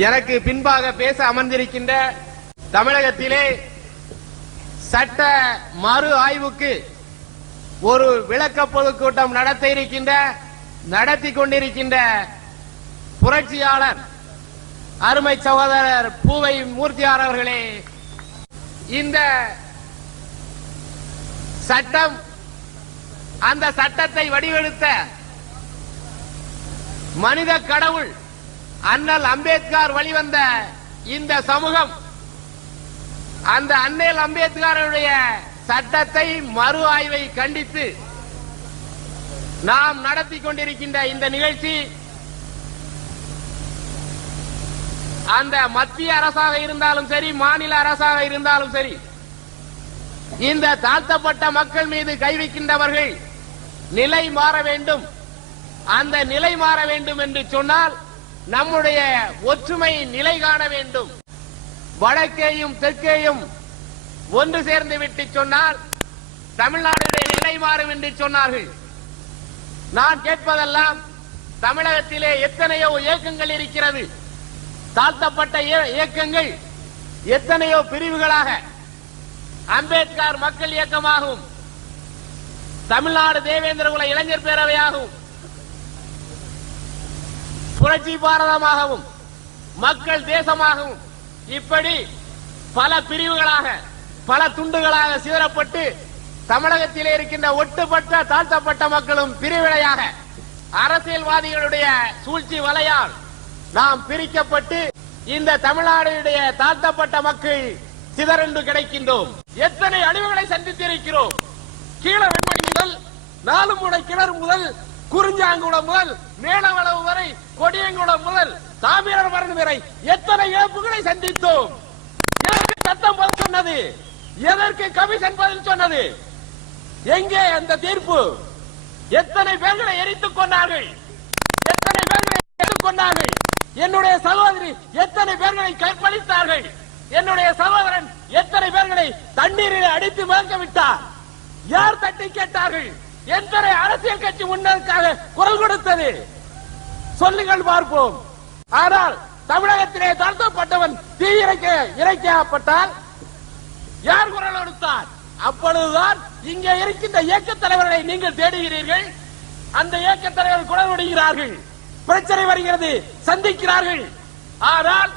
எனக்கு பின்பாக பேச அமர்ந்திருக்கின்ற தமிழகத்திலே சட்ட மறு ஆய்வுக்கு ஒரு விளக்க பொதுக்கூட்டம் நடத்த இருக்கின்ற நடத்தி கொண்டிருக்கின்ற புரட்சியாளர் அருமை சகோதரர் பூவை மூர்த்தியார் அவர்களே இந்த சட்டம் அந்த சட்டத்தை வடிவெடுத்த மனித கடவுள் அண்ணல் அம்பேத்கர் வழிவந்த இந்த சமூகம் அந்த அண்ணல் அம்பேத்கருடைய சட்டத்தை மறு ஆய்வை கண்டித்து நாம் நடத்தி கொண்டிருக்கின்ற இந்த நிகழ்ச்சி அந்த மத்திய அரசாக இருந்தாலும் சரி மாநில அரசாக இருந்தாலும் சரி இந்த தாழ்த்தப்பட்ட மக்கள் மீது கைவிக்கின்றவர்கள் நிலை மாற வேண்டும். அந்த நிலை மாற வேண்டும் என்று சொன்னால் நம்முடைய ஒற்றுமை நிலை காண வேண்டும். வடக்கேயும் தெற்கேயும் ஒன்று சேர்ந்து விட்டு சொன்னால் தமிழ்நாடுடைய நிலை மாறும் என்று சொன்னார்கள். நான் கேட்பதெல்லாம் தமிழகத்திலே எத்தனையோ இயக்கங்கள் இருக்கிறது. தாழ்த்தப்பட்ட இய- இயக்கங்கள் எத்தனையோ பிரிவுகளாக அம்பேத்கர் மக்கள் இயக்கமாகவும் தமிழ்நாடு தேவேந்திரகுல இளைஞர் பேரவையாகவும் புரட்சி பாரதமாகவும் மக்கள் தேசமாகவும் இப்படி பல பிரிவுகளாக பல துண்டுகளாக சிதறப்பட்டு தமிழகத்திலே இருக்கின்ற ஒட்டுப்பட்ட தாழ்த்தப்பட்ட மக்களும் பிரிவினையாக அரசியல்வாதிகளுடைய சூழ்ச்சி வலையால் நாம் பிரிக்கப்பட்டு இந்த தமிழ்நாடுடைய தாழ்த்தப்பட்ட மக்கள் சிதறண்டு கிடைக்கின்றோம். எத்தனை அழிவுகளை சந்தித்திருக்கிறோம். கீழ வெண்மணி முதல் நாலு முனை கிணறு முதல் குறிஞ்சாங்குளம் முதல் மேலவளவு வரை கொடியங்குளம் முதல் தாமிரபரணி வரை எத்தனை இழப்புகளை சந்தித்தோம்? எதற்கு சத்தம் பதில் சொன்னது. எதற்கு கமிஷன் பதில் சொன்னது? எங்கே அந்த தீர்ப்பு? எத்தனை பேர்களை எரித்துக் கொண்டார்கள்? எத்தனை பேர்களை எரித்துக் கொண்டார்கள்? என்னுடைய சகோதரி எத்தனை பேர்களை கற்பழித்தார்கள்? என்னுடைய சகோதரன் எத்தனை பேர்களை தண்ணீரில் அடித்து மிதக்க விட்டார்? யார் தட்டி கேட்டார்கள்? எத்தனை அரசியல் கட்சி முன்னதுக்காக குரல் கொடுத்தது? சொல்லுங்கள் பார்ப்போம். ஆனால் தமிழகத்திலே தாழ்த்தப்பட்டவன் தீ இறைக்க இறைக்கப்பட்டால் யார் குரல் கொடுத்தார்? அப்பொழுதுதான் இங்கே இருக்கின்ற இயக்க தலைவர்களை நீங்கள் தேடுகிறீர்கள். அந்த இயக்க தலைவர் குரல் கொடுக்கிறார்கள். பிரச்சனை வருகிறது. சந்திக்கிறார்கள். ஆனால்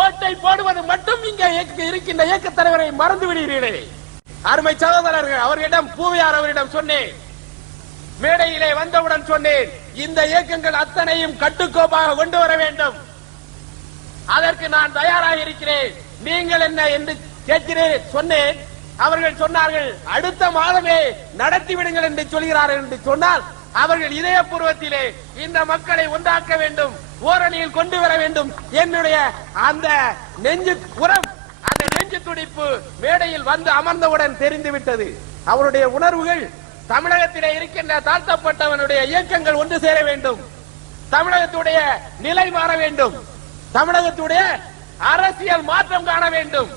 ஓட்டை போடுவது மட்டும் இங்கே இருக்கின்ற இயக்க தலைவரை மறந்து விடுகிறீர்களே அருமை சகோதரர்கள் அவர்களிடம் பூவியார் அவரிடம் சொன்னேன். மேடையிலே வந்தவுடன் சொன்னேன் இந்த இயக்கங்கள் அத்தனையும் கட்டுக்கோப்பாக கொண்டு வர வேண்டும். அதற்கு நான் தயாராக இருக்கிறேன். நீங்கள் என்ன என்று கேட்கிறேன் சொன்னேன். அவர்கள் சொன்னார்கள் அடுத்த மாதமே நடத்தி விடுங்கள் என்று சொல்கிறார்கள் என்று சொன்னால் அவர்கள் இதயபூர்வத்திலே இந்த மக்களை உண்டாக்க வேண்டும் ஓரணியில் கொண்டு வர வேண்டும். என்னுடைய அந்த நெஞ்சு உரம் அந்த நெஞ்சு துடிப்பு மேடையில் வந்து அமர்ந்தவுடன் தெரிந்துவிட்டது. அவருடைய உணர்வுகள் தமிழகத்திலே இருக்கின்ற தாழ்த்தப்பட்டவனுடைய இயக்கங்கள் ஒன்று சேர வேண்டும். தமிழகத்துடைய நிலை மாற வேண்டும். தமிழகத்துடைய அரசியல் மாற்றம் காண வேண்டும்.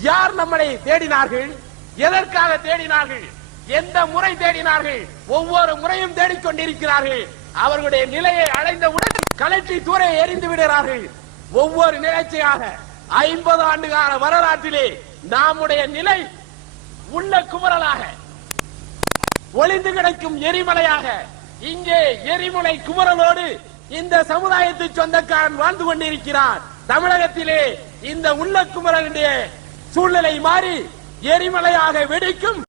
யார் நம்மளை தேடினார்கள்? எதற்காக தேடினார்கள்? எந்த முறை தேடினார்கள்? ஒவ்வொரு முறையும் தேடிக்கொண்டிருக்கிறார்கள். அவர்களுடைய நிலையை அடைந்தவுடன் கலெக்டரி தூரை எறிந்து விடுகிறார்கள். ஒவ்வொரு நிகழ்ச்சியாக ஐம்பது ஆண்டு கால வரலாற்றிலே நம்முடைய நிலை உள்ள குமரலாக ஒளிந்து கிடைக்கும் எரிமலையாக இங்கே எரிமலை குமரலோடு இந்த சமுதாயத்தை சொந்தக்காரன் வாழ்ந்து கொண்டிருக்கிறார். தமிழகத்திலே இந்த உள்ள குமரனுடைய சூழ்நிலை மாறி எரிமலையாக வெடிக்கும்